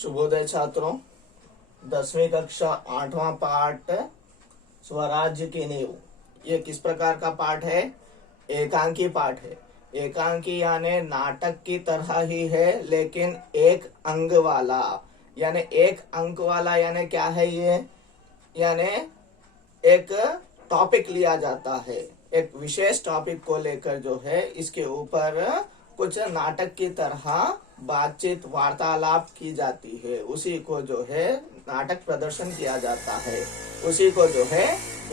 शुभोदय छात्रों। 10वीं कक्षा 8वां पाठ स्वराज्य की नींव। ये किस प्रकार का पाठ है? एकांकी पाठ है। एकांकी यानी नाटक की तरह ही है, लेकिन एक अंग वाला। यानी एक अंक वाला यानी क्या है ये? यानी एक टॉपिक लिया जाता है, एक विशेष टॉपिक को लेकर जो है इसके ऊपर कुछ नाटक की तरह बातचीत वार्तालाप की जाती है। उसी को जो है नाटक प्रदर्शन किया जाता है, उसी को जो है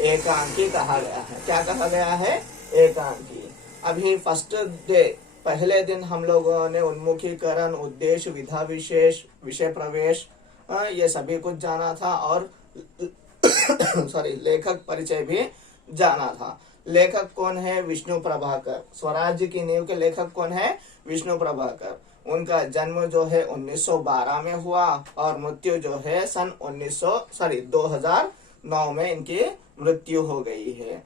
एकांकी कहा गया है। क्या कहा गया है? एकांकी। अभी फर्स्ट डे, पहले दिन हम लोगों ने उन्मुखीकरण, उद्देश्य, विधा विशेष, विषय प्रवेश, ये सभी कुछ जाना था और सॉरी लेखक परिचय भी जाना था। लेखक कौन है? विष्णु प्रभाकर। स्वराज्य की नींव के लेखक कौन है? विष्णु प्रभाकर। उनका जन्म जो है 1912 में हुआ और मृत्यु जो है सन 2009 में इनकी मृत्यु हो गई है।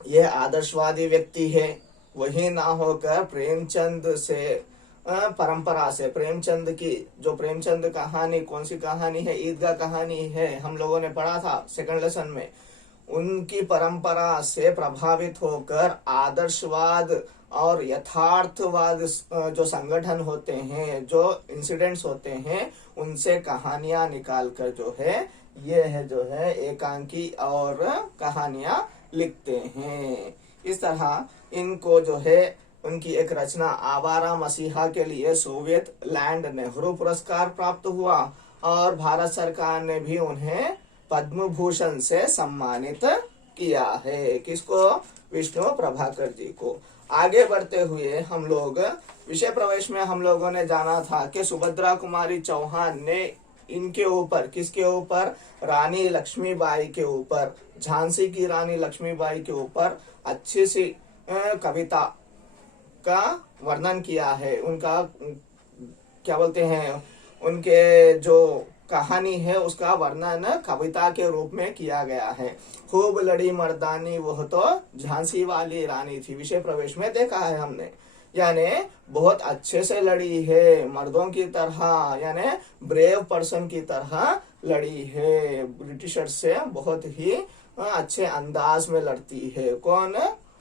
यह आदर्शवादी व्यक्ति है। वही ना होकर प्रेमचंद से परंपरा से, प्रेमचंद की जो प्रेमचंद कहानी, कौन सी कहानी है? ईदगाह कहानी है, हम लोगों ने पढ़ा था सेकंड लेसन में। उनकी परंपरा से प्रभावित होकर आदर्शवाद और यथार्थवाद जो संगठन होते हैं, जो इंसिडेंट्स होते हैं, उनसे कहानियां निकालकर जो है ये है जो है एकांकी और कहानियां लिखते हैं। इस तरह इनको जो है उनकी एक रचना आवारा मसीहा के लिए सोवियत लैंड नेहरू पुरस्कार प्राप्त हुआ और भारत सरकार ने भी उन्हें पद्म भूषण से सम्मानित किया है। किसको? विष्णु प्रभाकर जी को। आगे बढ़ते हुए हम लोग विषय प्रवेश में हम लोगों ने जाना था कि सुभद्रा कुमारी चौहान ने इनके ऊपर, किसके ऊपर? रानी लक्ष्मीबाई के ऊपर, झांसी की रानी लक्ष्मीबाई के ऊपर अच्छी सी कविता का वर्णन किया है। उनका क्या बोलते हैं, उनके जो कहानी है उसका वर्णन कविता के रूप में किया गया है। खूब लड़ी मर्दानी वह तो झांसी वाली रानी थी। विषय प्रवेश में देखा है हमने। यानी बहुत अच्छे से लड़ी है, मर्दों की तरह, यानी ब्रेव पर्सन की तरह लड़ी है। ब्रिटिशर्स से बहुत ही अच्छे अंदाज में लड़ती है। कौन?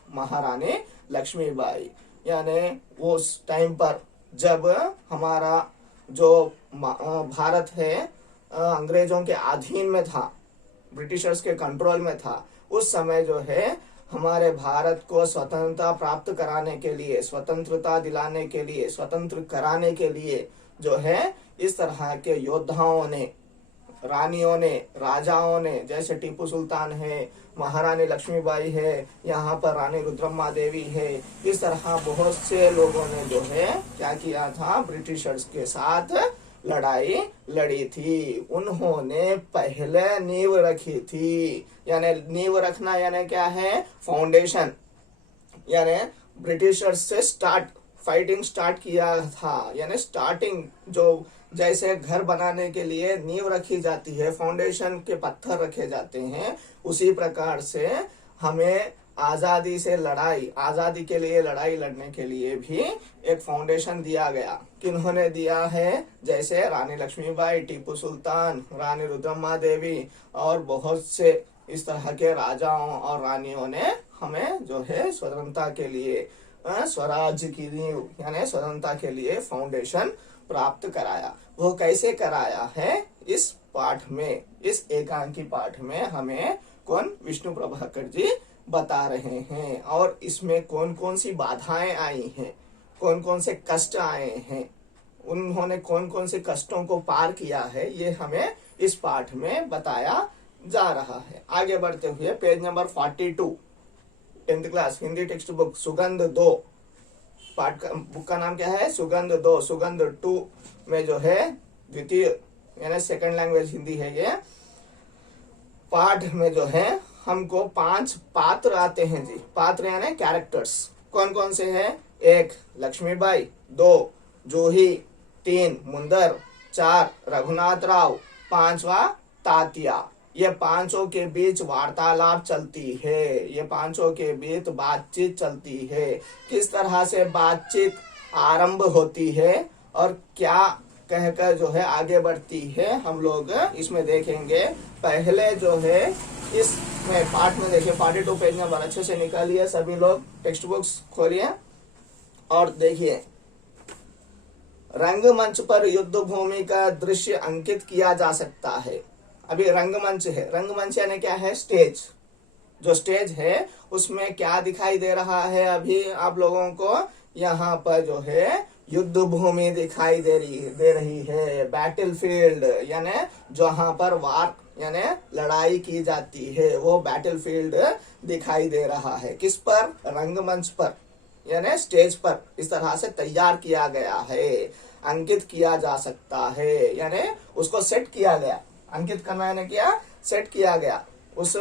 महारानी लक्ष्मीबाई। यानी वो उस टाइम पर जब हमारा जो भारत है अंग्रेजों के अधीन में था, ब्रिटिशर्स के कंट्रोल में था, उस समय जो है हमारे भारत को स्वतंत्रता प्राप्त कराने के लिए, स्वतंत्रता दिलाने के लिए, स्वतंत्र कराने के लिए जो है इस तरह के योद्धाओं ने, रानियों ने, राजाओं ने, जैसे टीपू सुल्तान है, महारानी लक्ष्मीबाई है, यहाँ पर रानी रुद्रम्मा देवी है, इस तरह बहुत से लोगों ने जो है क्या किया था? ब्रिटिशर्स के साथ लड़ाई लड़ी थी। उन्होंने पहले नींव रखी थी। यानी नींव रखना यानी क्या है? फाउंडेशन। यानी ब्रिटिशर्स से फाइटिंग स्टार्ट किया था। यानी स्टार्टिंग जो जैसे घर बनाने के लिए नींव रखी जाती है, फाउंडेशन के पत्थर रखे जाते हैं, उसी प्रकार से हमें आजादी से लड़ाई, आजादी के लिए लड़ाई लड़ने के लिए भी एक फाउंडेशन दिया गया। किन्होंने दिया है? जैसे रानी लक्ष्मीबाई, टीपू सुल्तान, रानी रुद्रम्मा देवी और बहुत से इस तरह के राजाओं और रानियों ने हमें जो है स्वतंत्रता के लिए, स्वराज्य की नींव यानी स्वतंत्रता के लिए फाउंडेशन प्राप्त कराया। वो कैसे कराया है? इस पाठ में, इस एकांकी पाठ में हमें कौन? विष्णु प्रभाकर जी बता रहे हैं। और इसमें कौन कौन सी बाधाएं आई हैं, कौन कौन से कष्ट आए हैं, उन्होंने कौन कौन से कष्टों को पार किया है, ये हमें इस पाठ में बताया जा रहा है। आगे बढ़ते हुए page number 42, 10th class Hindi text book सुगंध 2, पाठ का बुक का नाम क्या है? सुगंध 2। सुगंध 2 में जो है द्वितीय यानी सेकंड लैंग्वेज हिंदी है ये। पाठ में जो है हमको 5 पात्र आते हैं जी। पात्र यानी कैरेक्टर्स। कौन कौन से हैं? 1 लक्ष्मीबाई, 2 जूही, 3 मुंदर, 4 रघुनाथ राव, 5वां तात्या। ये पांचों के बीच वार्तालाप चलती है, ये पांचों के बीच बातचीत चलती है। किस तरह से बातचीत आरंभ होती है और क्या कहकर जो है आगे बढ़ती है। हम लोग इसमें देखेंगे। पहले जो है इसमें पार्ट में देखिए 42 पेज नंबर अच्छे से निकालिए, सभी लोग टेक्स्ट बुक्स खोलिए और देखिए। रंगमंच पर युद्ध भूमि का दृश्य अंकित किया जा सकता है। अभी रंगमंच है, रंगमंच यानी क्या है? स्टेज। जो स्टेज है उसमें क्या दिखाई दे रहा है? अभी आप लोगों को यहाँ पर जो है युद्ध भूमि दिखाई दे रही है। बैटल फील्ड यानी जहाँ पर वार यानी लड़ाई की जाती है, वो बैटल फील्ड दिखाई दे रहा है। किस पर? रंगमंच पर यानी स्टेज पर इस तरह से तैयार किया गया है, अंकित किया जा सकता है, यानी उसको सेट किया गया। अंकित करना यानी क्या? सेट किया गया। उस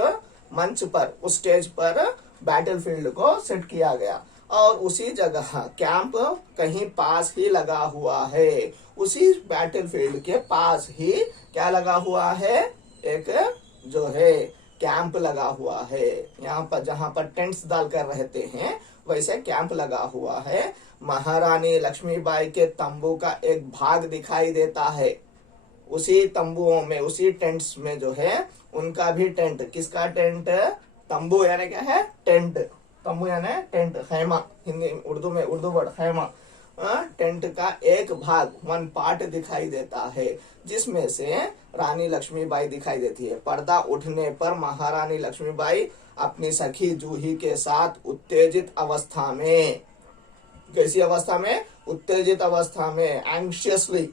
मंच पर, उस स्टेज पर बैटल फील्ड को सेट किया गया और उसी जगह कैंप कहीं पास ही लगा हुआ है। उसी बैटल फील्ड के पास ही क्या लगा हुआ है? एक जो है कैंप लगा हुआ है। यहाँ पर जहाँ पर टेंट्स डालकर रहते हैं वैसे कैंप लगा हुआ है। महारानी लक्ष्मीबाई के तंबू का एक भाग दिखाई देता है। उसी तंबुओं में, उसी टेंट्स में जो है उनका भी टेंट। किसका टेंट? तंबू यानी क्या है? टेंट। तंबू यानी टेंट, खैमा। हिंदी उर्दू में उर्दू वर्ड खैमा। टेंट का एक भाग, वन पार्ट दिखाई देता है, जिसमें से रानी लक्ष्मीबाई दिखाई देती है। पर्दा उठने पर महारानी लक्ष्मीबाई अपनी सखी जूही के साथ उत्तेजित अवस्था में, कैसी अवस्था में? उत्तेजित अवस्था में, एंग्शियसली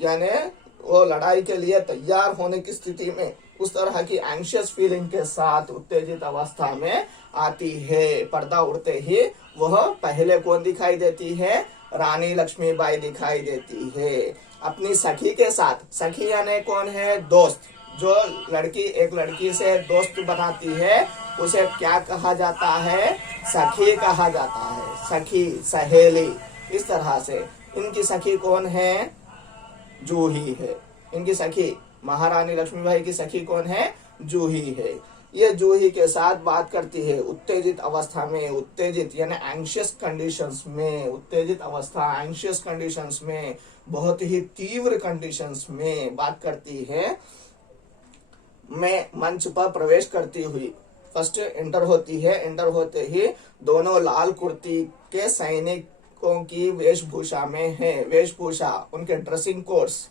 यानी वो लड़ाई के लिए तैयार होने की स्थिति में, उस तरह की एंग्शियस फीलिंग के साथ उत्तेजित अवस्था में आती है। पर्दा उड़ते ही वह पहले कौन दिखाई देती है? रानी लक्ष्मीबाई दिखाई देती है अपनी सखी के साथ। सखी यानी कौन है? दोस्त। जो लड़की एक लड़की से दोस्त बनाती है उसे क्या कहा जाता है? सखी कहा जाता है। सखी, सहेली, इस तरह से। इनकी सखी कौन है? जूही है। इनकी सखी, महारानी लक्ष्मीबाई की सखी कौन है? जूही है। ये जूही के साथ बात करती है उत्तेजित अवस्था में। उत्तेजित यानी एंग्शियस कंडीशंस में, उत्तेजित अवस्था, एंग्शियस कंडीशंस में, बहुत ही तीव्र कंडीशंस में बात करती है। मैं मंच पर प्रवेश करती हुई, फर्स्ट एंटर होती है। एंटर होते ही दोनों लाल कुर्ती के सैनिकों की वेशभूषा में है। वेशभूषा, उनके ड्रेसिंग कोड्स,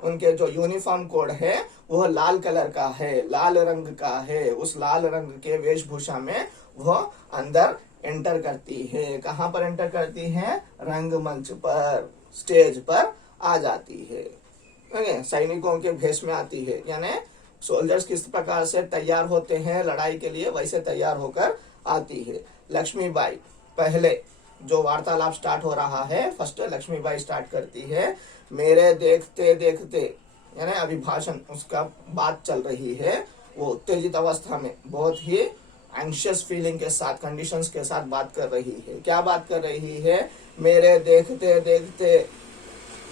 उनके जो यूनिफॉर्म कोड है वह लाल कलर का है, लाल रंग का है। उस लाल रंग के वेशभूषा में वह अंदर एंटर करती है। कहाँ पर एंटर करती है? रंगमंच पर, स्टेज पर आ जाती है। सैनिकों के भेष में आती है, यानी सोल्जर्स किस प्रकार से तैयार होते हैं लड़ाई के लिए, वैसे तैयार होकर आती है। लक्ष्मीबाई, पहले जो वार्तालाप स्टार्ट हो रहा है, फर्स्ट लक्ष्मीबाई स्टार्ट करती है। मेरे देखते देखते, यानी अभिभाषण, उसका बात चल रही है। वो उत्तेजित अवस्था में, बहुत ही एंग्शियस फीलिंग के साथ, कंडीशंस के साथ बात कर रही है। क्या बात कर रही है? मेरे देखते देखते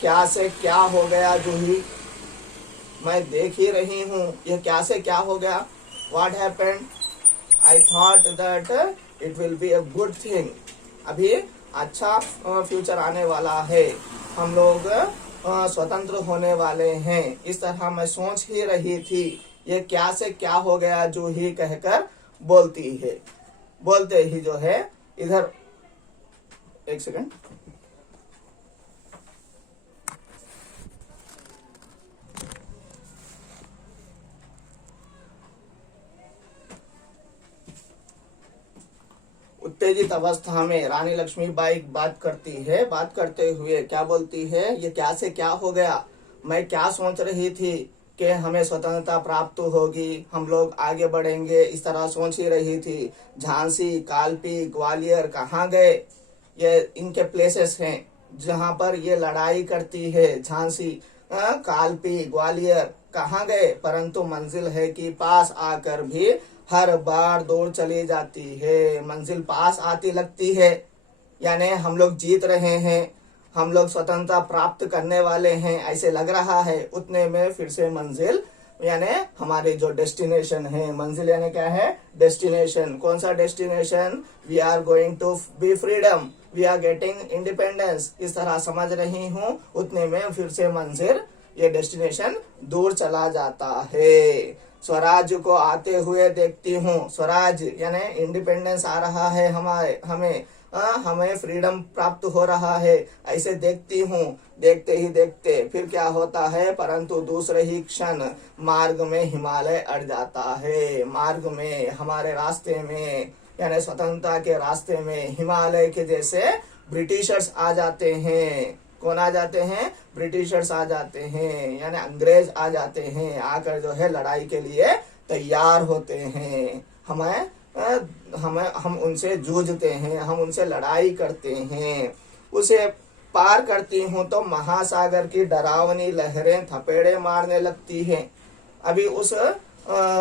क्या से क्या हो गया जूही, मैं देख ही रही हूँ ये क्या से क्या हो गया। What happened? I thought that it will be a good thing. अभी अच्छा फ्यूचर आने वाला है, हम लोग स्वतंत्र होने वाले हैं, इस तरह मैं सोच ही रही थी। ये क्या से क्या हो गया जो ही कहकर बोलती है। बोलते ही जो है इधर, एक सेकंड, उत्तेजित अवस्था में रानी लक्ष्मीबाई बात करती है। बात करते हुए क्या बोलती है? ये क्या से क्या हो गया, मैं क्या सोच रही थी कि हमें स्वतंत्रता प्राप्त होगी, हम लोग आगे बढ़ेंगे, इस तरह सोच ही रही थी। झांसी, कालपी, ग्वालियर कहाँ गए? ये इनके प्लेसेस हैं जहाँ पर ये लड़ाई करती है। झांसी, कालपी, ग्वालियर कहाँ गए? परंतु मंजिल है कि पास आकर भी हर बार दूर चली जाती है। मंजिल पास आती लगती है, यानी हम लोग जीत रहे हैं, हम लोग स्वतंत्रता प्राप्त करने वाले हैं ऐसे लग रहा है। उतने में फिर से मंजिल, यानी हमारे जो डेस्टिनेशन है, मंजिल यानी क्या है? डेस्टिनेशन। कौन सा destination? We are going to be freedom, we are getting independence, इस तरह समझ रही हूँ, उतने में फिर से मंजिल, ये डेस्टिनेशन दूर चला जाता है। स्वराज को आते हुए देखती हूँ, स्वराज यानी इंडिपेंडेंस आ रहा है हमें फ्रीडम प्राप्त हो रहा है, ऐसे देखती हूँ। देखते ही देखते फिर क्या होता है, परंतु दूसरे ही क्षण मार्ग में हिमालय अड़ जाता है। मार्ग में, हमारे रास्ते में, यानी स्वतंत्रता के रास्ते में हिमालय के जैसे ब्रिटिशर्स आ जाते हैं। कौन आ जाते हैं? ब्रिटिशर्स आ जाते हैं, यानी अंग्रेज आ जाते हैं, आकर जो है लड़ाई के लिए तैयार होते हैं। हम उनसे जूझते हैं, हम उनसे लड़ाई करते हैं। उसे पार करती हूँ तो महासागर की डरावनी लहरें थपेड़े मारने लगती हैं। अभी उस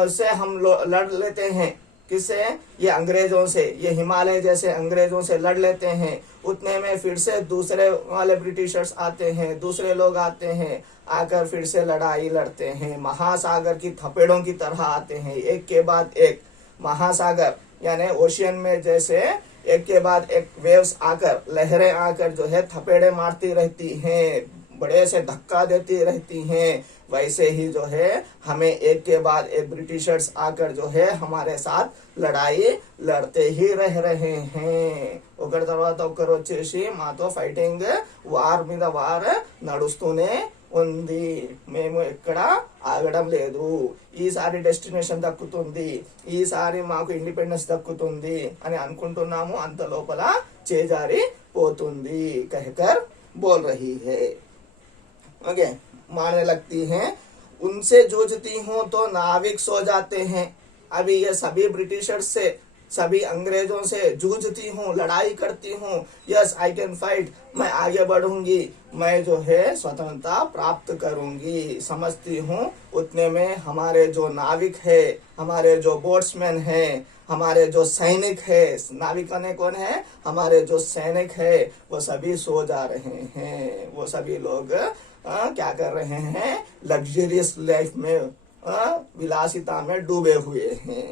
से हम लड़ लेते हैं, किससे? ये अंग्रेजों से, ये हिमालय जैसे अंग्रेजों से लड़ लेते हैं। उतने में फिर से दूसरे वाले ब्रिटिशर्स आते हैं, दूसरे लोग आते हैं, आकर फिर से लड़ाई लड़ते हैं, महासागर की थपेड़ों की तरह आते हैं, एक के बाद एक। महासागर यानी ओशियन में जैसे एक के बाद एक वेव्स आकर, लहरें आकर जो है थपेड़े मारती रहती हैं, बड़े से धक्का देती रहती हैं, वैसे ही जो है हमें एक के बाद एक ब्रिटिशर्स आकर जो है हमारे साथ लड़ाई लड़ते ही रह रहे हैं। ఒకరి తర్వాత ఒకరు వచ్చేసి మాతో ఫైటింగ్ వార్ మీద వార్ నడుస్తూనే ఉంది, మేము ఎక్కడ ఆగడం లేదు, ఈసారి డెస్టినేషన్ దక్కుతుంది, ఈసారి మాకు ఇండిపెండెన్స్ దక్కుతుంది అని అనుకుంటున్నాము, అంత లోపల చేజారి పోతుంది कहकर बोल रही है। ओके, मारने लगती हैं, उनसे जूझती हूँ तो नाविक सो जाते हैं। अभी ये सभी ब्रिटिशर्स से, सभी अंग्रेजों से जूझती हूँ, लड़ाई करती हूँ, यस आई कैन फाइट, मैं आगे बढ़ूंगी, मैं जो है स्वतंत्रता प्राप्त करूंगी, समझती हूँ। उतने में हमारे जो नाविक है, हमारे जो बोट्समैन है, हमारे जो सैनिक है, नाविक ने कौन है? हमारे जो सैनिक है, वो सभी सो जा रहे हैं। वो सभी लोग क्या कर रहे हैं? लग्जरियस लाइफ में, विलासिता में डूबे हुए हैं।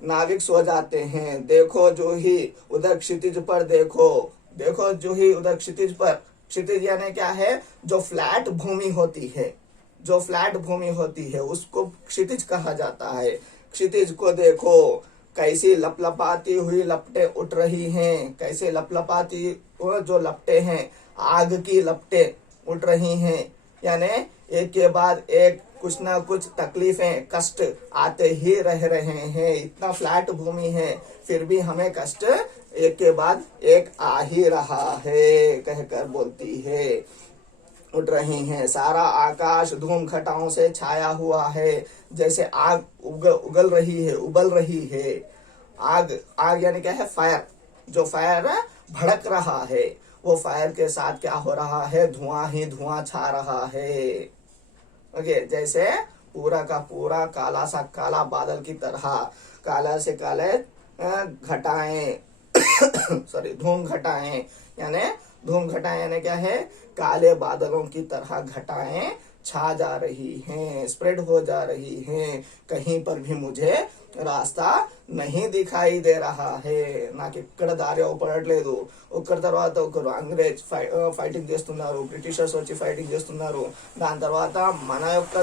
नाविक सो जाते हैं। देखो जो ही उधर क्षितिज पर, देखो जो ही उधर क्षितिज पर, क्षितिज यानी क्या है? जो फ्लैट भूमि होती है, जो फ्लैट भूमि होती है उसको क्षितिज कहा जाता है। क्षितिज को देखो, कैसी लपलपाती हुई लपटें उठ रही हैं, कैसे लपलपाती जो लपटें हैं, आग की लपटें उठ रही हैं, यानी एक के बाद एक कुछ ना कुछ तकलीफें, कष्ट आते ही रह रहे हैं। इतना फ्लैट भूमि है, फिर भी हमें कष्ट एक के बाद एक आ ही रहा है, कहकर बोलती है। उठ रही हैं, सारा आकाश धूम घटाओं से छाया हुआ है, जैसे आग उगल रही है, उबल रही है। आग यानी क्या है? फायर। जो फायर भड़क रहा है, वो फायर के साथ क्या हो रहा है? धुआं ही धुआं छा रहा है। ओके, जैसे पूरा का पूरा काला सा काला बादल की तरह, काला से काले घटाएं सॉरी धूम घटाएं, यानी धूम घटाएं यानी क्या है? काले बादलों की तरह घटाएं छा जा रही हैं, स्प्रेड हो जा रही हैं, कहीं पर भी मुझे రాస్తా नहीं दिखाई दे रहा है, నాకు ఎక్కడ దారి అవపడట్లేదు। ఒక్కరి తర్వాత ఒకరు అంగ్రేజ్ ఫైటింగ్ చేస్తున్నారు, బ్రిటిషర్స్ వచ్చి ఫైటింగ్ చేస్తున్నారు, దాని తర్వాత మన యొక్క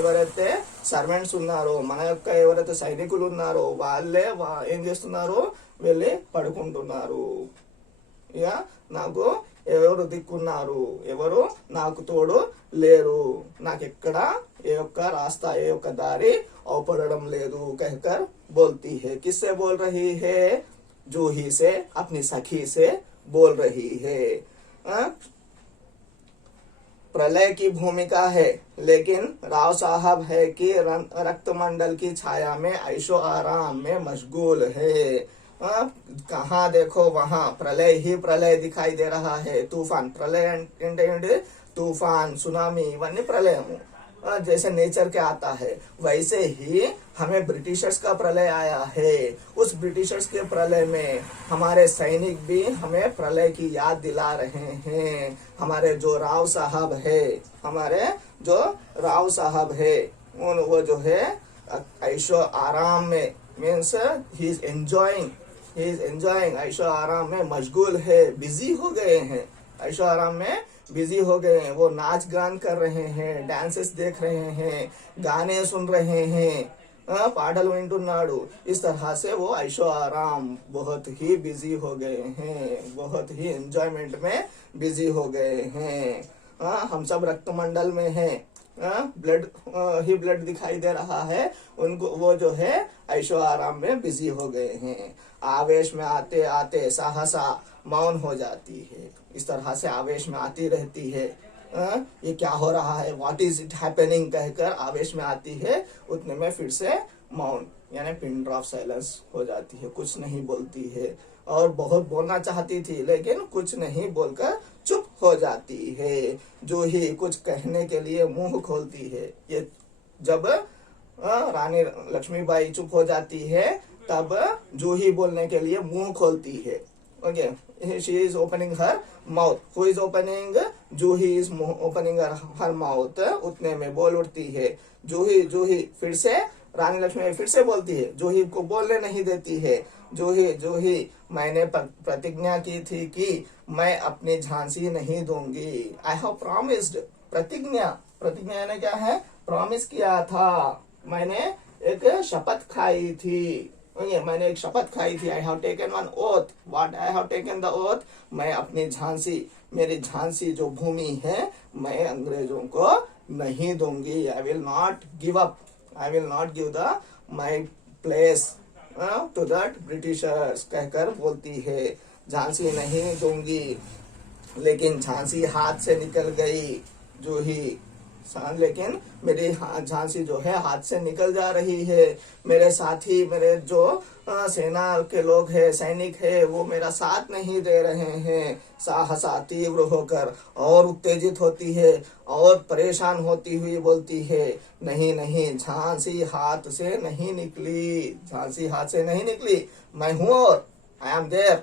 ఎవరైతే సర్వెంట్స్ ఉన్నారో, మన యొక్క ఎవరైతే సైనికులు ఉన్నారో వాళ్ళే ఏం చేస్తున్నారు? వెళ్ళి పడుకుంటున్నారు। ఇక నాకు ఎవరు దిక్కున్నారు, ఎవరు నాకు తోడు లేరు, నాకెక్కడ ఏ ఒక్క రాస్తా, ఏ ఒక్క దారి అవపడడం లేదు, कहकर बोलती है। किससे बोल रही है? जूही से, अपनी सखी से बोल रही है। प्रलय की भूमिका है, लेकिन राव साहब है कि रक्तमंडल की छाया में ऐशो आराम में मशगूल है। कहाँ देखो वहां प्रलय ही प्रलय दिखाई दे रहा है। तूफान, प्रलय तूफान, सुनामी, इवన్నీ प्रलयము जैसे नेचर के आता है, वैसे ही हमें ब्रिटिशर्स का प्रलय आया है। उस ब्रिटिशर्स के प्रलय में हमारे सैनिक भी हमें प्रलय की याद दिला रहे हैं। हमारे जो राव साहब है, वो जो है ऐशो आराम में, means he is enjoying he is enjoying, ऐशो आराम में मशगूल है, बिजी हो गए हैं, ऐशो आराम में बिजी हो गए हैं। वो नाच गान कर रहे हैं, डांसेस देख रहे हैं, गाने सुन रहे हैं, पाडल विंटुन्नाडु, इस तरह से वो ऐशो आराम बहुत ही बिजी हो गए हैं, बहुत ही एंजॉयमेंट में बिजी हो गए हैं। हम सब रक्त मंडल में हैं, ब्लड ही ब्लड दिखाई दे रहा है उनको, वो जो है ऐशो आराम में बिजी हो गए हैं। आवेश में आते आते सहसा मौन हो जाती है, इस तरह से आवेश में आती रहती है। ये क्या हो रहा है, व्हाट इज इट हैपनिंग कहकर आवेश में आती है, उतने में फिर से मौन यानी पिन ड्रॉप साइलेंस हो जाती है, कुछ नहीं बोलती है। और बहुत बोलना चाहती थी लेकिन कुछ नहीं बोलकर चुप हो जाती है। जो ही कुछ कहने के लिए मुंह खोलती है, ये जब रानी लक्ष्मीबाई चुप हो जाती है तब जूही बोलने के लिए मुंह खोलती है। Okay, she is opening her mouth, who is opening, Juhi is opening her mouth, उतने में बोल उठती है जूही। जूही फिर से रानी लक्ष्मीबाई फिर से बोलती है, जूही को बोलने नहीं देती है। जूही जूही मैंने प्रतिज्ञा की थी कि मैं अपनी झांसी नहीं दूंगी, आई हैव प्रॉमिस्ड, प्रतिज्ञा, प्रतिज्ञा यानी क्या है, प्रॉमिस किया था, मैंने एक शपथ खाई थी, मैंने एक शपथ खाई थी। I have taken one oath, what I have taken the oath, मैं अपनी झांसी, मेरी झांसी जो भूमि है, मैं अंग्रेजों को नहीं दूंगी। I will not give up, I will not give the my place to that Britishers कहकर बोलती है, झांसी नहीं दूंगी। लेकिन झांसी हाथ से निकल गई जूही, लेकिन मेरी झांसी जो है हाथ से निकल जा रही है। मेरे साथी, मेरे जो सेना के लोग हैं, सैनिक है, वो मेरा साथ नहीं दे रहे हैं। साहसा तीव्र होकर और उत्तेजित होती है और परेशान होती हुई बोलती है, नहीं नहीं, झांसी हाथ से नहीं निकली, झांसी हाथ से नहीं निकली, मैं हूं और आई एम देयर,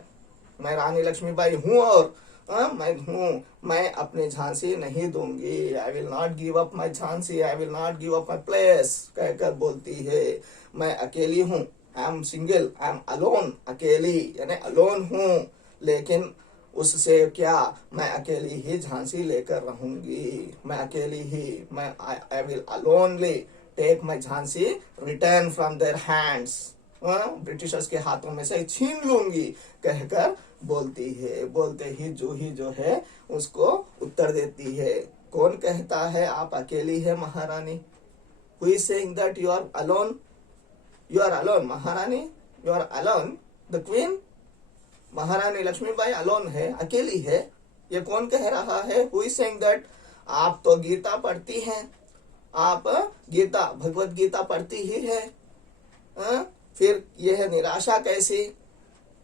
मैं रानी लक्ष्मीबाई हूं और मैं हूँ, मैं अपनी झांसी नहीं दूंगी। I will not give up my Jhansi, I will not give up my place कहकर बोलती है। मैं अकेली हूँ, I am single, I am alone, अकेली यानी अलोन हूँ, लेकिन उससे क्या, मैं अकेली ही झांसी लेकर रहूंगी, मैं अकेली ही, मैं I will alonely take my Jhansi return from there hands, Britishers के हाथों में से छीन लूंगी कहकर बोलती है। बोलते ही जूही जो है उसको उत्तर देती है, कौन कहता है आप अकेली है महारानी, who is saying that you are alone, you are alone maharani, you are alone the queen, Maharani Lakshmibai alone है, अकेली है, ये कौन कह रहा है, हु इज सेइंग दैट, आप तो गीता पढ़ती हैं, आप गीता भगवत गीता पढ़ती ही है, फिर यह निराशा कैसी,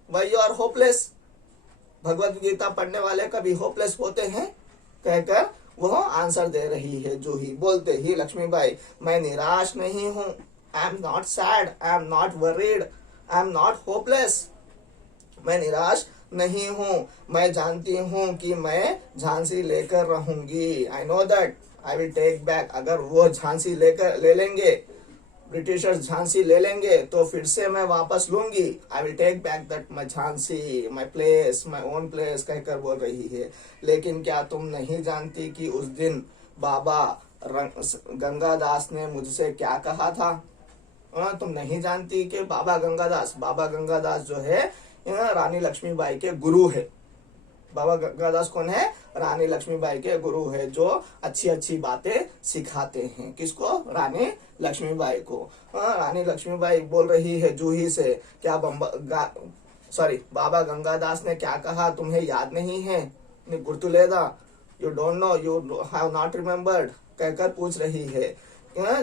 why you are hopeless, Bhagavad Gita पढ़ने वाले कभी होपलेस होते हैं कहकर वो आंसर दे रही है जूही। बोलते ही लक्ष्मीबाई, मैं निराश नहीं हूं, I am not sad, I am not worried, I am not hopeless, मैं निराश नहीं हूं, मैं जानती हूं कि मैं झांसी लेकर रहूंगी, I know that I will take back, अगर वो झांसी ले लेंगे, ब्रिटिशर्स झांसी ले लेंगे तो फिर से मैं वापस लूंगी, I will take back that my Jhansi, my place, my own place कहकर बोल रही है। लेकिन क्या तुम नहीं जानती कि उस दिन बाबा गंगादास ने मुझसे क्या कहा था, तुम नहीं जानती कि बाबा गंगादास जो है रानी लक्ष्मीबाई के गुरु है। बाबा गंगादास कौन है, रानी लक्ष्मीबाई के गुरु है, जो अच्छी अच्छी बातें सिखाते हैं, किसको, रानी लक्ष्मीबाई को। रानी लक्ष्मीबाई बोल रही है जूही से, क्या बाबा गंगादास ने क्या कहा तुम्हें याद नहीं है, गुर्तुलेदा, you don't know, you have not remembered कहकर पूछ रही है।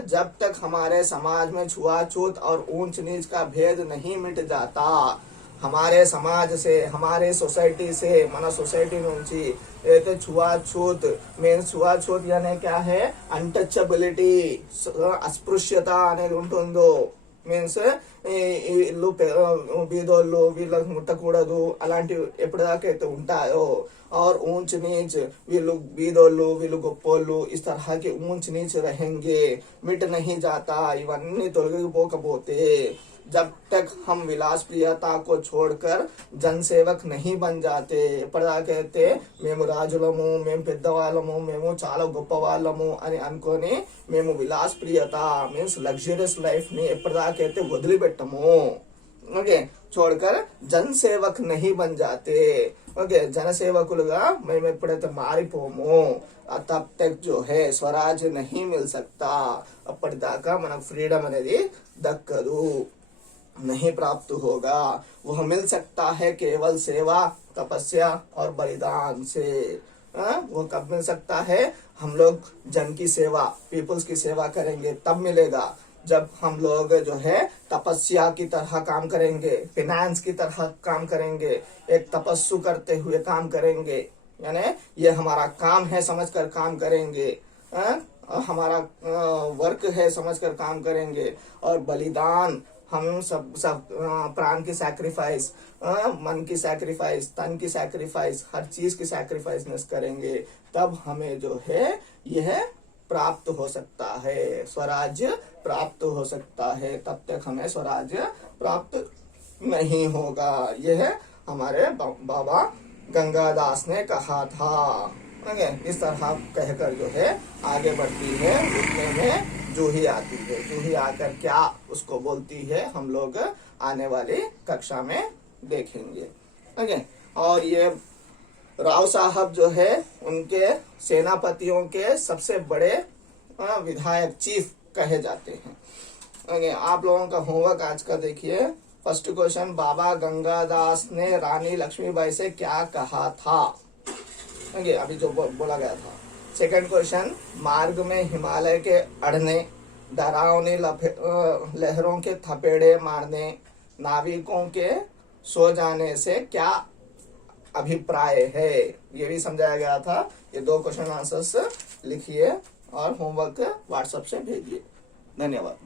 जब तक हमारे समाज में छुआछूत और ऊंच नीच का भेद नहीं मिट जाता, हमारे समाज से, हमारे सोसाइटी से, माना सोसाइटी नुंची छुआछूत मीन्स, छुआछूत यानी क्या है, अनटचबिलिटी, अस्पृश्यता అనేది ఉంటుందో, मीन्स ఇల్లు బీదోళ్ళు వీళ్ళకి ముట్టకూడదు అలాంటివి ఎప్పటిదాకైతే ఉంటాయో और ऊंच नीच వీళ్ళు బీదోళ్ళు వీళ్ళు గొప్పోళ్ళు इस तरह के ऊंच नीच रहेंगे मिट नहीं जाता ఇవన్నీ తొలగిపోకపోతే जब तक हम विलास प्रियता को छोड़कर जनसेवक नहीं बन जाते ఎప్పటిదాకైతే మేము రాజులము మేము పెద్దవాళ్ళము మేము చాలా గొప్ప వాళ్ళము అని అనుకొని మేము విలాస్ ప్రియత మీన్స్ లగ్జరియస్ లైఫ్ ని ఎప్పటిదాకైతే వదిలిపెట్టము ఓకే छोड़कर जनसेवक नहीं बन जाते ఓకే జనసేవకులుగా మేము ఎప్పుడైతే మారిపోమో तब तक जो है स्वराज नहीं मिल सकता అప్పటిదాకా మనకు ఫ్రీడమ్ అనేది దక్కదు नहीं प्राप्त होगा वह मिल सकता है केवल सेवा तपस्या और बलिदान से वो कब मिल सकता है हम लोग जन की सेवा पीपल्स की सेवा करेंगे तब मिलेगा जब हम लोग जो है तपस्या की तरह काम करेंगे फिनेंस की तरह काम करेंगे एक तपस्सु करते हुए काम करेंगे यानी ये हमारा काम है समझकर काम करेंगे हमारा वर्क है समझकर काम करेंगे और बलिदान हम सब प्राण की सैक्रिफाइस मन की सैक्रिफाइस तन की सैक्रिफाइस हर चीज की सैक्रिफाइसनेस करेंगे तब हमें जो है यह प्राप्त हो सकता है स्वराज्य प्राप्त हो सकता है तब तक हमें स्वराज्य प्राप्त नहीं होगा यह हमारे बाबा गंगादास ने कहा था इस तरह कहकर जो है आगे बढ़ती है उठने में जूही आती है जूही आकर क्या उसको बोलती है हम लोग आने वाली कक्षा में देखेंगे ओके और ये राव साहब जो है उनके सेनापतियों के सबसे बड़े विधायक चीफ कहे जाते हैं ओके आप लोगों का होमवर्क आज का देखिए फर्स्ट क्वेश्चन बाबा गंगादास ने रानी लक्ष्मीबाई से क्या कहा था ओके अभी जो बोला गया था सेकंड क्वेश्चन मार्ग में हिमालय के अड़ने डरावनी लहरों के थपेड़े मारने नाविकों के सो जाने से क्या अभिप्राय है ये भी समझाया गया था ये 2 क्वेश्चन आंसर्स लिखिए और होमवर्क व्हाट्सएप से भेजिए धन्यवाद।